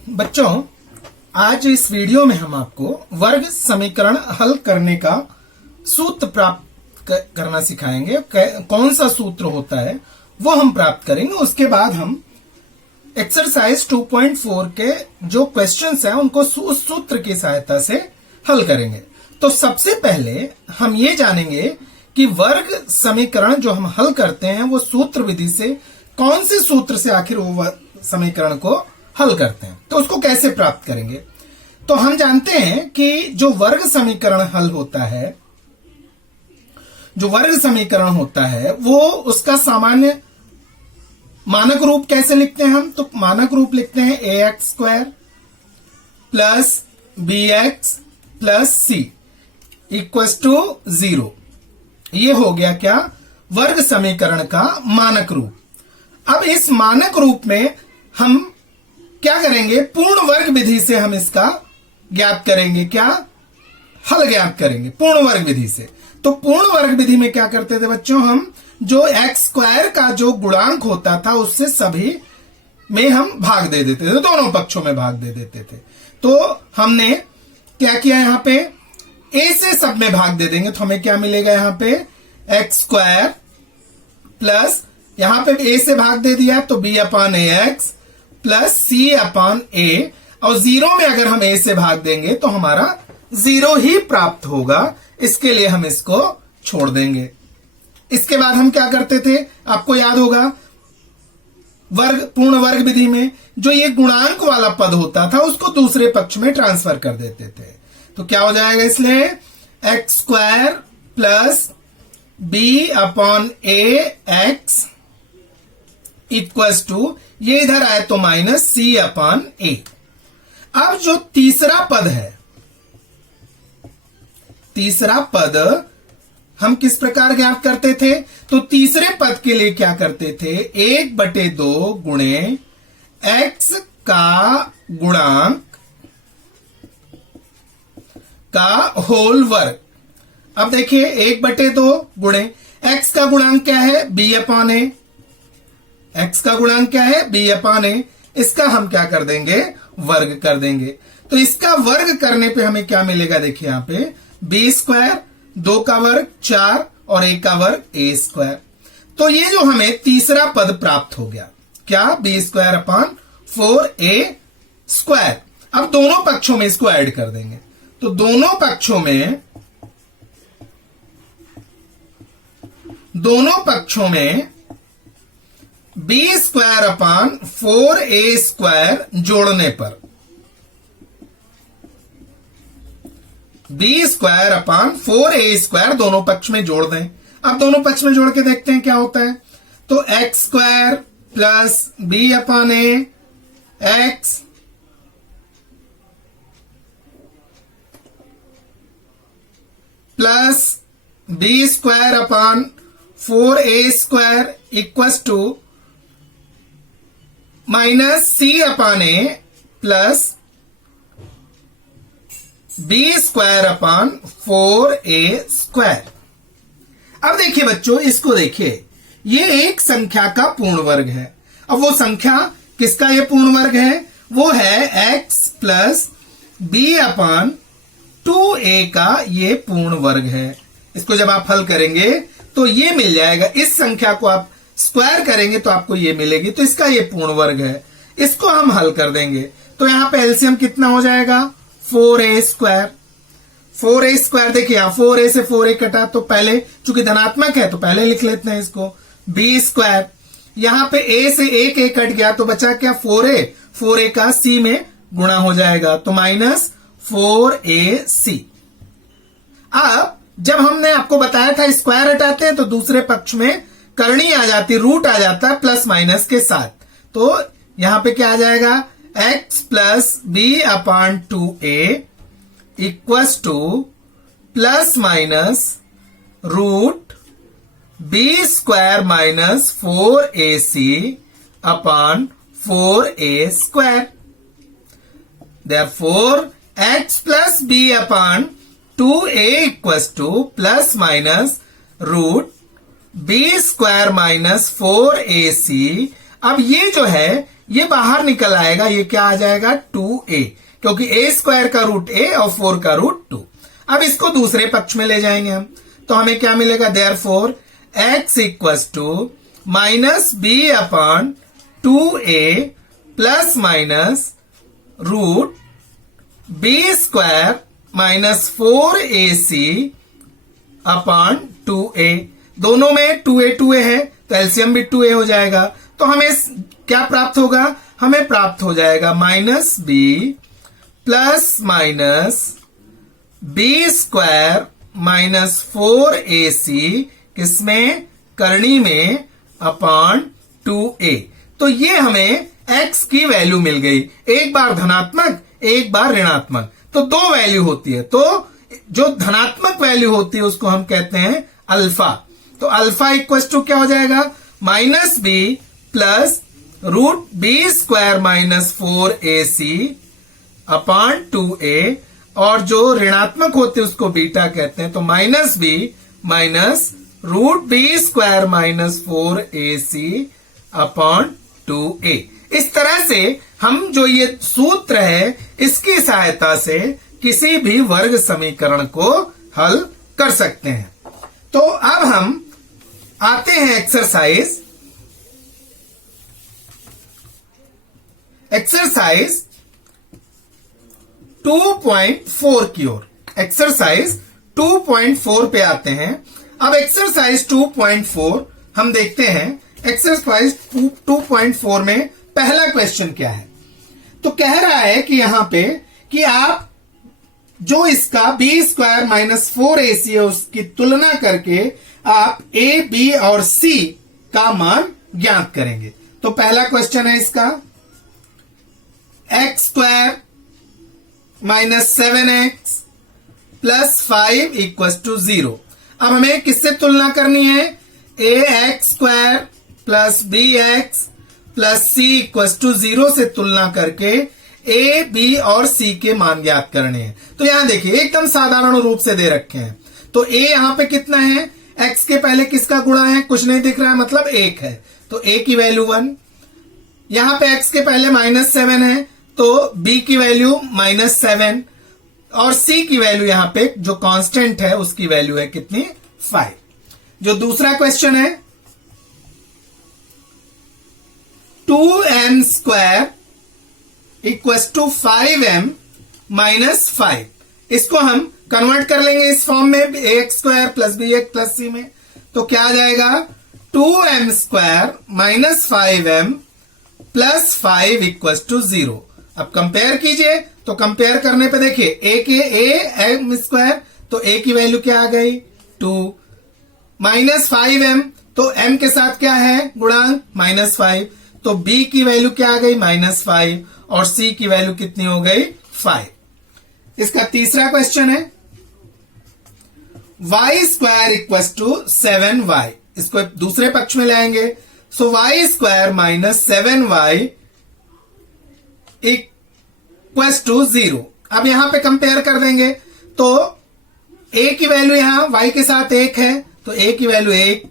बच्चों, आज इस वीडियो में हम आपको वर्ग समीकरण हल करने का सूत्र प्राप्त करना सिखाएंगे। कौन सा सूत्र होता है वो हम प्राप्त करेंगे। उसके बाद हम एक्सरसाइज 2.4 के जो क्वेश्चंस हैं उनको उस सूत्र की सहायता से हल करेंगे। तो सबसे पहले हम ये जानेंगे कि वर्ग समीकरण जो हम हल करते हैं वो सूत्र विधि से कौन से सूत्र से आखिर वो समीकरण को हल करते हैं, तो उसको कैसे प्राप्त करेंगे। तो हम जानते हैं कि जो वर्ग समीकरण हल होता है, जो वर्ग समीकरण होता है वो उसका सामान्य मानक रूप कैसे लिखते हैं हम, तो मानक रूप लिखते हैं ax² plus bx plus c equals to 0। ये हो गया क्या, वर्ग समीकरण का मानक रूप। अब इस मानक रूप में हम क्या करेंगे, पूर्ण वर्ग विधि से हम इसका ज्ञात करेंगे। क्या हल ज्ञात करेंगे पूर्ण वर्ग विधि से। तो पूर्ण वर्ग विधि में क्या करते थे बच्चों, हम जो x² का जो गुणांक होता था उससे सभी में हम भाग दे देते थे, दोनों पक्षों में भाग दे देते थे। तो हमने क्या किया, यहां पे a से सब में भाग दे देंगे तो हमें क्या मिलेगा, यहां पे x² प्लस यहां पे a से भाग दे दिया तो b/ax प्लस c/a, और 0 में अगर हम a से भाग देंगे तो हमारा 0 ही प्राप्त होगा। इसके लिए हम इसको छोड़ देंगे। इसके बाद हम क्या करते थे, आपको याद होगा पूर्ण वर्ग विधि में जो ये गुणांक वाला पद होता था उसको दूसरे पक्ष में ट्रांसफर कर देते थे। तो क्या हो जाएगा, इसलिए x² plus b/ax equals to, ये इधर आए तो माइनस c/a। अब जो तीसरा पद है, तीसरा पद हम किस प्रकार ज्ञात करते थे, तो तीसरे पद के लिए क्या करते थे, 1/2 गुणे x का गुणांक का होल वर्ग। अब देखिए 1/2 गुणे x का गुणांक क्या है, b/a। x का गुणांक क्या है, b/a। इसका हम क्या कर देंगे, वर्ग कर देंगे। तो इसका वर्ग करने पे हमें क्या मिलेगा, देखिए यहां पे b², 2 का वर्ग 4 और 1 का वर्ग a²। तो ये जो हमें तीसरा पद प्राप्त हो गया, क्या, b²/4a²। अब दोनों पक्षों में इसको ऐड कर देंगे। तो दोनों पक्षों में b²/4a² जोड़ने पर, b²/4a² दोनों पक्ष में जोड़ दें। अब दोनों पक्ष में जोड़ के देखते हैं क्या होता है। तो x² plus b/a x plus b²/4a² equals to minus c/a plus b²/4a²। अब देखिए बच्चों, इसको देखिए, ये एक संख्या का पूर्ण वर्ग है। अब वो संख्या किसका ये पूर्ण वर्ग है, वो है x प्लस b/2a का ये पूर्ण वर्ग है। इसको जब आप हल करेंगे तो ये मिल जाएगा। इस संख्या को आप स्क्वायर करेंगे तो आपको ये मिलेगी, तो इसका ये पूर्ण वर्ग है। इसको हम हल कर देंगे तो यहां पे एलसीएम कितना हो जाएगा, 4a²। 4a² देखिए यहां 4a से 4a कटा, तो पहले चूंकि धनात्मक है तो पहले लिख लेते हैं इसको। b², यहां पे a से एक a कट गया तो बचा क्या, 4a। 4a का c में गुणा हो जाएगा तो माइनस 4ac। अब जब हमने आपको बताया था स्क्वायर हटाते हैं तो दूसरे पक्ष में करणी आ जाती, रूट आ जाता है प्लस माइनस के साथ। तो यहां पे क्या आ जाएगा, x plus b/2a equals to plus minus root b² minus 4ac/4a²। Therefore x plus b/2a equals to plus minus root b² minus 4ac। अब ये जो है ये बाहर निकल आएगा, ये क्या आ जाएगा 2a, क्योंकि a स्क्वायर का रूट a और 4 का रूट 2। अब इसको दूसरे पक्ष में ले जाएंगे हम, तो हमें क्या मिलेगा, therefore x equals to minus B upon 2a plus minus root B square minus 4ac upon 2a। दोनों में 2a है तो एलसीएम भी 2a हो जाएगा। तो हमें क्या प्राप्त होगा, हमें प्राप्त हो जाएगा minus B plus minus B square minus 4ac किसमें, करनी में, अपॉन 2a। तो ये हमें x की वैल्यू मिल गई, एक बार धनात्मक एक बार ऋणात्मक, तो दो वैल्यू होती है। तो जो धनात्मक वैल्यू होती है उसको हम कहते हैं अल्फा। तो अल्फा इक्वल टू क्या हो जाएगा, minus B plus root B square minus 4ac upon 2a, और जो ऋणात्मक होते हैं उसको बीटा कहते हैं। तो minus B minus root B square minus 4ac upon 2a। इस तरह से हम जो ये सूत्र है इसकी सहायता से किसी भी वर्ग समीकरण को हल कर सकते हैं। तो अब हम आते हैं एक्सरसाइज 2.4 की ओर। एक्सरसाइज 2.4 पे आते हैं। अब एक्सरसाइज 2.4 हम देखते हैं। एक्सरसाइज 2.4 में पहला क्वेश्चन क्या है, तो कह रहा है कि यहां पे कि आप जो इसका बी स्क्वायर माइनस 4ac है उसकी तुलना करके आप a, b और c का मान ज्ञात करेंगे। तो पहला क्वेश्चन है इसका x square minus 7x plus 5 equal to 0। अब हमें किससे तुलना करनी है, ax square plus bx plus c equal to 0 से तुलना करके a, b और c के मान ज्ञात करने हैं। तो यहां देखिए एकदम साधारण रूप से दे रखे हैं। तो a यहां पे कितना है, x के पहले किसका गुणा है, कुछ नहीं दिख रहा है, मतलब 1 है, तो a की वैल्यू 1। यहां पे x के पहले -7 है तो b की वैल्यू -7, और c की वैल्यू यहां पे जो कांस्टेंट है उसकी वैल्यू है कितनी, 5। जो दूसरा क्वेश्चन है 2m square equals to 5m minus 5, इसको हम कन्वर्ट कर लेंगे इस फॉर्म में ax square plus bx plus c में। तो क्या आ जाएगा 2m square minus 5m plus 5 equals to 0। अब कंपेयर कीजिए, तो कंपेयर करने पे देखिए a के a m स्क्वायर, तो a की वैल्यू क्या आ गई 2, माइनस 5m तो m के साथ क्या है गुणांक -5, तो b की वैल्यू क्या आ गई -5, और c की वैल्यू कितनी हो गई 5। इसका तीसरा क्वेश्चन है y square equal to 7y, इसको दूसरे पक्ष में लाएंगे। So y square minus 7y equal to 0। अब यहां पे कंपेयर कर देंगे, तो a की वैल्यू यहां y के साथ 1 है तो a की वैल्यू 1,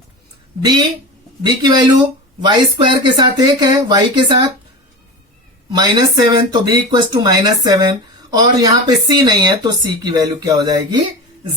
b की वैल्यू y स्क्वायर के साथ 1 है, y के साथ -7 तो b इक्वल टू -7, और यहां पे c नहीं है तो c की वैल्यू क्या हो जाएगी 0।